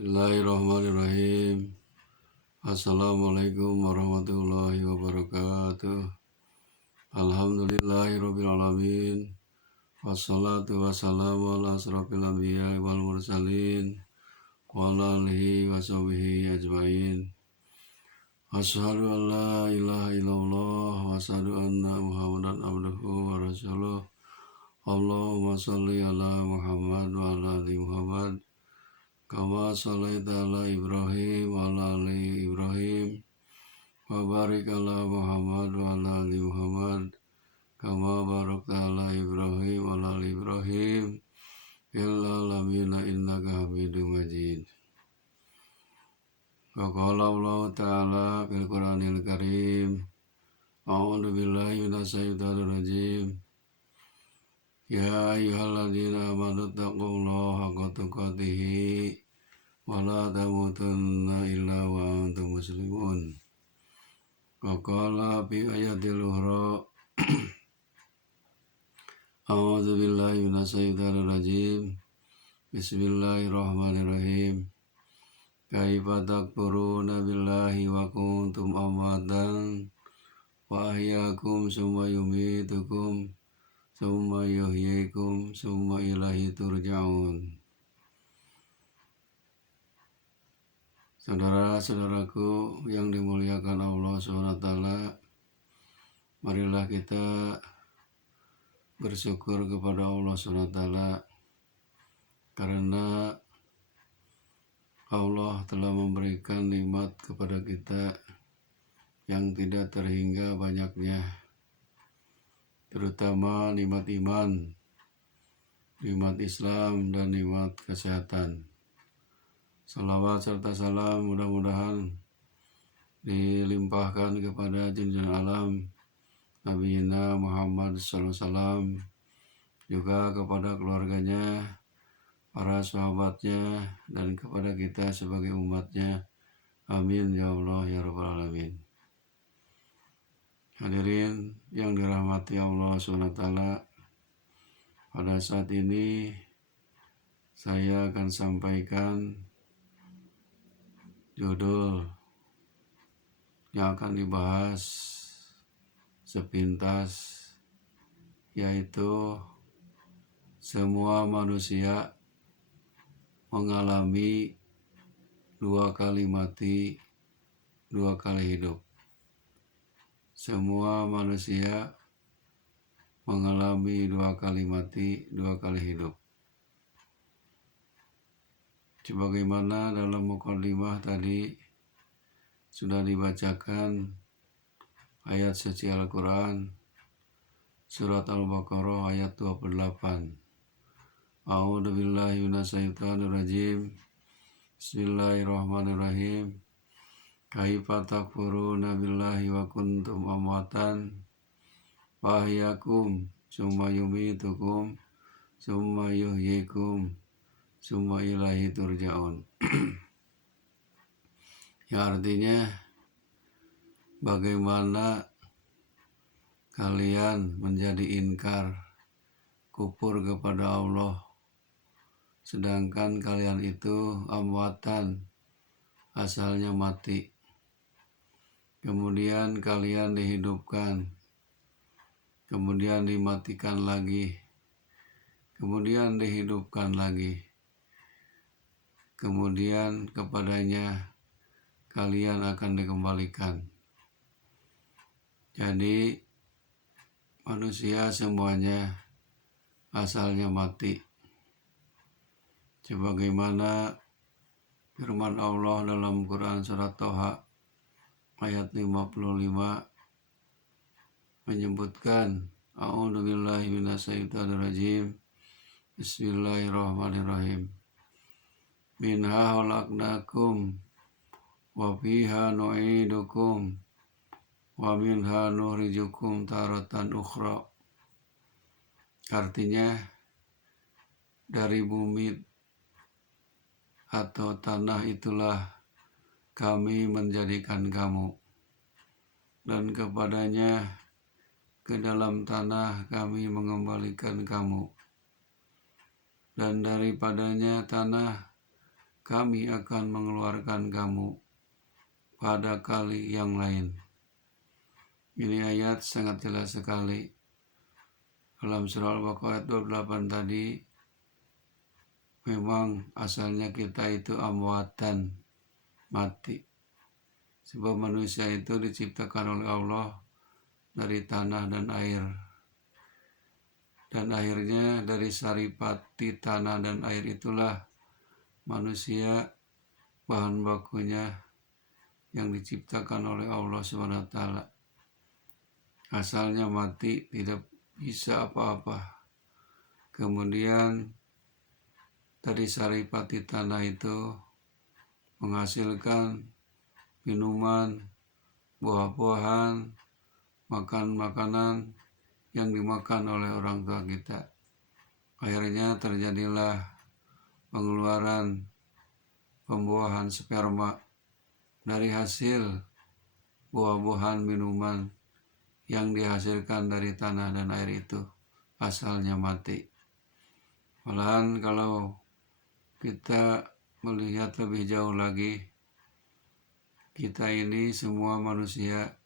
Bismillahirrahmanirrahim. Assalamualaikum warahmatullahi wabarakatuh. Alhamdulillahirrabbilalamin. Wassalatu wassalamu ala asrafil anbiya wal mursalin wa ala alihi wa sahbihi ajmain. Asyhadu an la ilaha illallah wa asyhadu anna Muhammadan abduhu wa rasuluh. Allahumma shalli ala Muhammad wa ala ali Muhammad kama shallaita ala Ibrahim wa ala ali Ibrahim wa barik ala Muhammad wa ala ali Muhammad kama barakta ala Ibrahim wa ala ali Ibrahim fil alamin innaka Hamidum Majid. Wa qala Allah ta'ala fil Qur'anil Karim, a'udzu billahi minasy syaithanir rajim. Ya ayyuhalladzina amanu taqullaha haqqa tuqatih wa la tamutunna illa wa antum muslimun. Wa qala fi ayatil ukhra, a'udzu billahi minasy syaithanir rajim. Bismillahirrahmanirrahim. Kaifa takfuruna billahi wa kuntum amwatan wa ahyaakum summa yumitukum summa yuhyikum summa ilaihi turja'un. Saudara-saudaraku yang dimuliakan Allah SWT, marilah kita bersyukur kepada Allah SWT karena Allah telah memberikan nikmat kepada kita yang tidak terhingga banyaknya, terutama nikmat iman, nikmat Islam, dan nikmat kesehatan. Salawat serta salam mudah-mudahan dilimpahkan kepada junjungan alam Nabi Muhammad SAW, juga kepada keluarganya, para sahabatnya, dan kepada kita sebagai umatnya. Amin ya Allah ya Rabbal Alamin. Hadirin yang dirahmati Allah SWT, pada saat ini saya akan sampaikan judul yang akan dibahas sepintas, yaitu semua manusia mengalami 2 kali mati, 2 kali hidup. Semua manusia mengalami 2 kali mati, 2 kali hidup. Sebagaimana dalam mukadimah tadi sudah dibacakan ayat suci Al-Quran, surat Al-Baqarah ayat 28. A'udzu billahi minasyaitonir rajim. Bismillahirrahmanirrahim. Kaifa takfuruna billahi wa kuntum amwatan wa ahyaakum summa yumitukum summa yuhyikum summa ilaihi turja'un. Ya, artinya bagaimana kalian menjadi inkar, kufur kepada Allah, sedangkan kalian itu amwatan, asalnya mati. Kemudian kalian dihidupkan, kemudian dimatikan lagi, kemudian dihidupkan lagi, kemudian kepadanya kalian akan dikembalikan. Jadi manusia semuanya asalnya mati. Sebagaimana firman Allah dalam Quran surat Toha ayat 55 menyebutkan, a'udzu billahi minasyaitonir rajim. Bismillahirrahmanirrahim. Minha khalaqnakum wa fiha nu'idukum wa minha nukhrijukum taratan ukhra. Artinya, dari bumi atau tanah itulah kami menjadikan kamu, dan kepadanya, ke dalam tanah kami mengembalikan kamu, dan daripadanya tanah kami akan mengeluarkan kamu pada kali yang lain. Ini ayat sangat jelas sekali. Dalam surah Al-Baqarah 28 tadi, memang asalnya kita itu amwatan, mati. Sebab manusia itu diciptakan oleh Allah dari tanah dan air. Dan akhirnya dari saripati tanah dan air itulah manusia bahan bakunya yang diciptakan oleh Allah SWT. Asalnya mati, tidak bisa apa-apa. Kemudian dari saripati tanah itu menghasilkan minuman, buah-buahan, makan makanan yang dimakan oleh orang tua kita. Akhirnya terjadilah pengeluaran pembuahan sperma dari hasil buah-buahan minuman yang dihasilkan dari tanah dan air itu, asalnya mati. Malahan kalau kita melihat lebih jauh lagi, kita ini semua manusia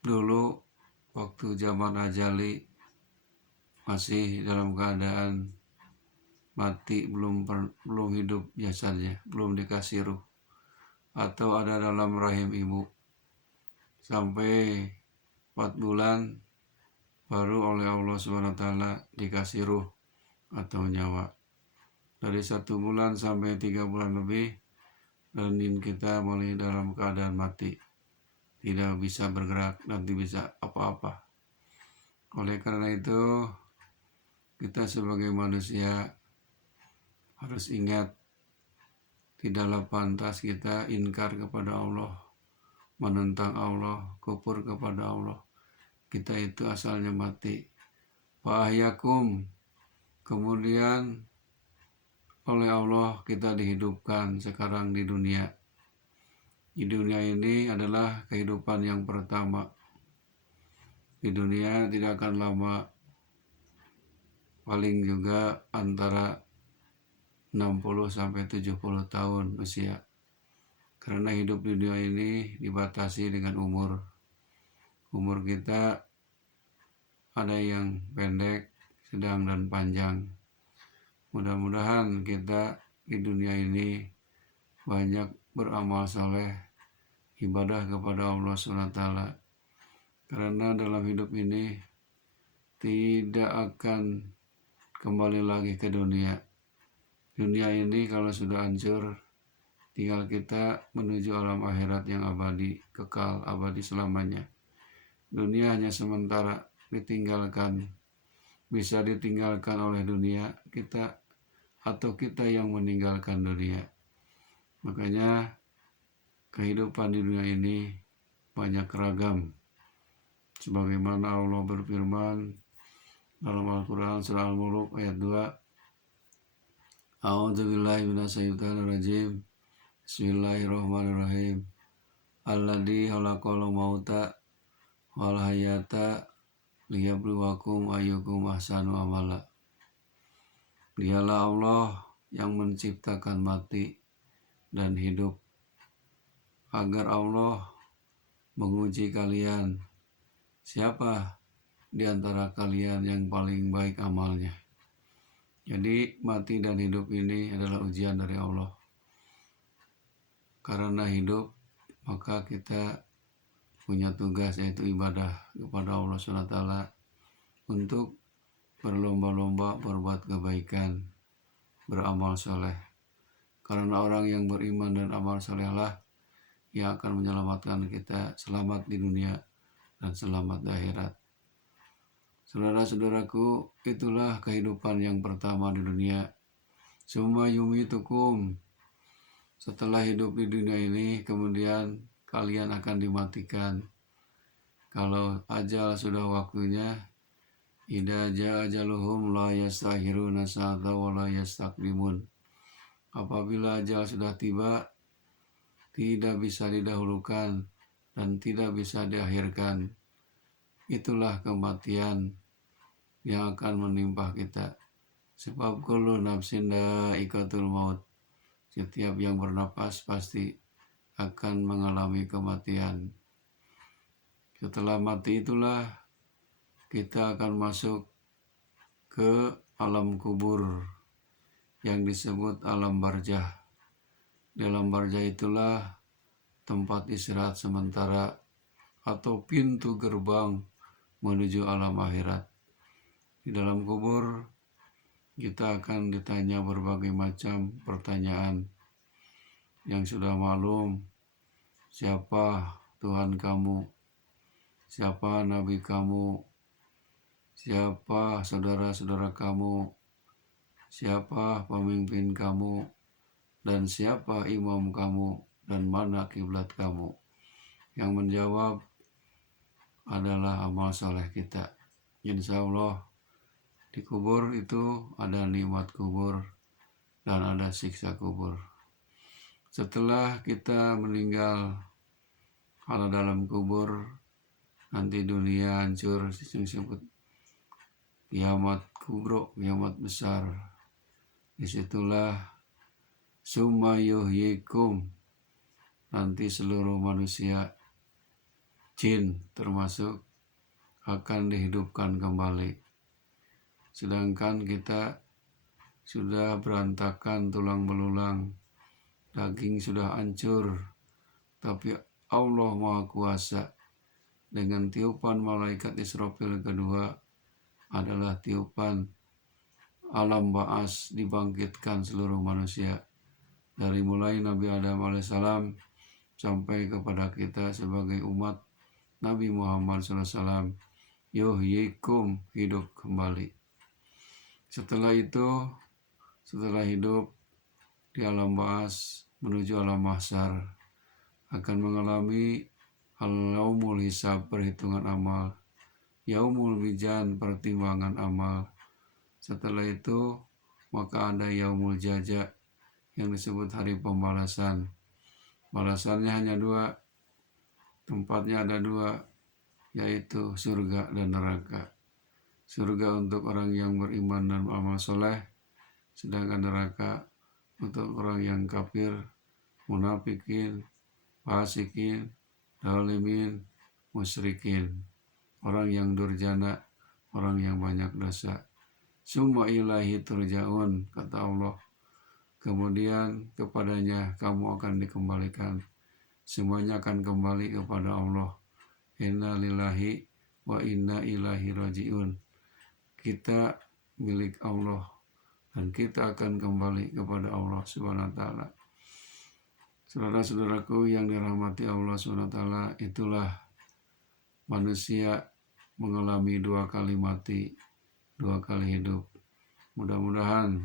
dulu waktu zaman ajali masih dalam keadaan mati, belum hidup jasadnya, belum dikasih ruh, atau ada dalam rahim ibu sampai 4 bulan baru oleh Allah SWT dikasih ruh atau nyawa. Dari 1 bulan sampai 3 bulan lebih, janin kita mulai dalam keadaan mati, tidak bisa bergerak dan tidak bisa apa-apa. Oleh karena itu, kita sebagai manusia harus ingat, tidaklah pantas kita ingkar kepada Allah, menentang Allah, kufur kepada Allah. Kita itu asalnya mati. Fa'ahyakum, kemudian oleh Allah kita dihidupkan sekarang di dunia. Di dunia ini adalah kehidupan yang pertama. Di dunia tidak akan lama, paling juga antara 60-70 tahun usia. Karena hidup di dunia ini dibatasi dengan umur. Umur kita ada yang pendek, sedang, dan panjang. Mudah-mudahan kita di dunia ini banyak beramal soleh, ibadah kepada Allah SWT. Karena dalam hidup ini tidak akan kembali lagi ke dunia. Dunia ini kalau sudah hancur, tinggal kita menuju alam akhirat yang abadi, kekal, abadi selamanya. Dunia hanya sementara, ditinggalkan. Bisa ditinggalkan oleh dunia kita, atau kita yang meninggalkan dunia. Makanya kehidupan di dunia ini banyak ragam. Sebagaimana Allah berfirman dalam Al-Quran surah Al-Mulk ayat 2, A'udzubillahi minasyaitonirrajim. Bismillahirrahmanirrahim. Alladzi khalaqal mauta wal hayata liyabluwakum ayyukum ahsanu amala. Dialah Allah yang menciptakan mati dan hidup, agar Allah menguji kalian, siapa di antara kalian yang paling baik amalnya. Jadi mati dan hidup ini adalah ujian dari Allah. Karena hidup, maka kita punya tugas, yaitu ibadah kepada Allah SWT untuk berlomba-lomba berbuat kebaikan, beramal soleh. Karena orang yang beriman dan amal solehlah yang akan menyelamatkan kita selamat di dunia dan selamat di akhirat. Saudara-saudaraku, itulah kehidupan yang pertama di dunia. Summa yumitukum. Setelah hidup di dunia ini, kemudian kalian akan dimatikan. Kalau ajal sudah waktunya, idza jaa ajaluhum la yastakhiruna sa'atan wa la yastaqdimun. Apabila ajal sudah tiba, tidak bisa didahulukan dan tidak bisa diakhirkan. Itulah kematian yang akan menimpa kita. Sebab kullu nafsin dha'iqatul maut. Setiap yang bernapas pasti akan mengalami kematian. Setelah mati itulah kita akan masuk ke alam kubur yang disebut alam barzah. Di alam barzah itulah tempat istirahat sementara atau pintu gerbang menuju alam akhirat. Di dalam kubur kita akan ditanya berbagai macam pertanyaan yang sudah maklum. Siapa Tuhan kamu? Siapa Nabi kamu? Siapa saudara-saudara kamu? Siapa pemimpin kamu? Dan siapa imam kamu? Dan mana kiblat kamu? Yang menjawab adalah amal soleh kita. Insya Allah di kubur itu ada nikmat kubur dan ada siksa kubur. Setelah kita meninggal, kalau dalam kubur nanti dunia hancur, disebut kiamat kubro, kiamat besar. Disitulah summa yuhyikum, nanti seluruh manusia, jin termasuk, akan dihidupkan kembali. Sedangkan kita sudah berantakan tulang belulang, daging sudah hancur, tapi Allah Maha Kuasa dengan tiupan malaikat Israfil kedua adalah tiupan alam ba'as, dibangkitkan seluruh manusia dari mulai Nabi Adam alaihissalam sampai kepada kita sebagai umat Nabi Muhammad SAW. Yuhyikum, hidup kembali. Setelah itu, setelah hidup di alam ba'as menuju alam mahsyar, akan mengalami al-yaumul hisab, perhitungan amal, yaumul mizan, pertimbangan amal. Setelah itu maka ada yaumul jaza yang disebut hari pembalasan. Balasannya hanya dua, tempatnya ada dua, yaitu surga dan neraka. Surga untuk orang yang beriman dan beramal soleh, sedangkan neraka untuk orang yang kafir, munafikin, fasikin, zalimin, musyrikin, orang yang durjana, orang yang banyak dosa. Summa ilahi turja'un, kata Allah. Kemudian kepadanya kamu akan dikembalikan. Semuanya akan kembali kepada Allah. Inna lillahi wa inna ilaihi raji'un. Kita milik Allah dan kita akan kembali kepada Allah Subhanahu wa taala. Saudara-saudaraku yang dirahmati Allah Subhanahu wa taala, itulah manusia mengalami dua kali mati, dua kali hidup. Mudah-mudahan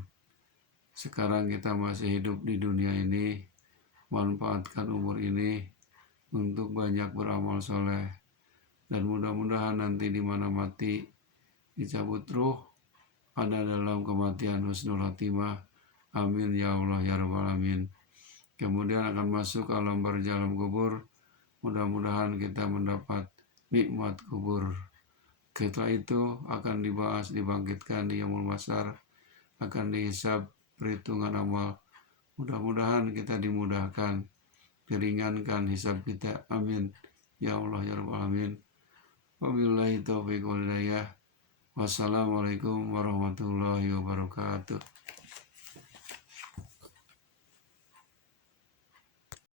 sekarang kita masih hidup di dunia ini, manfaatkan umur ini untuk banyak beramal soleh, dan mudah-mudahan nanti di mana mati dicabut ruh ada dalam kematian husnul khatimah. Amin ya Allah ya rabbal alamin. Kemudian akan masuk alam barzah, alam kubur. Mudah-mudahan kita mendapat nikmat kubur. Setelah itu akan dibahas, dibangkitkan di yaumul mahsyar, akan dihisab perhitungan amal. Mudah-mudahan kita dimudahkan, diringankan hisab kita. Amin ya Allah ya rabbal alamin. Wabillahi taufiq wal hidayah. Wassalamualaikum warahmatullahi wabarakatuh.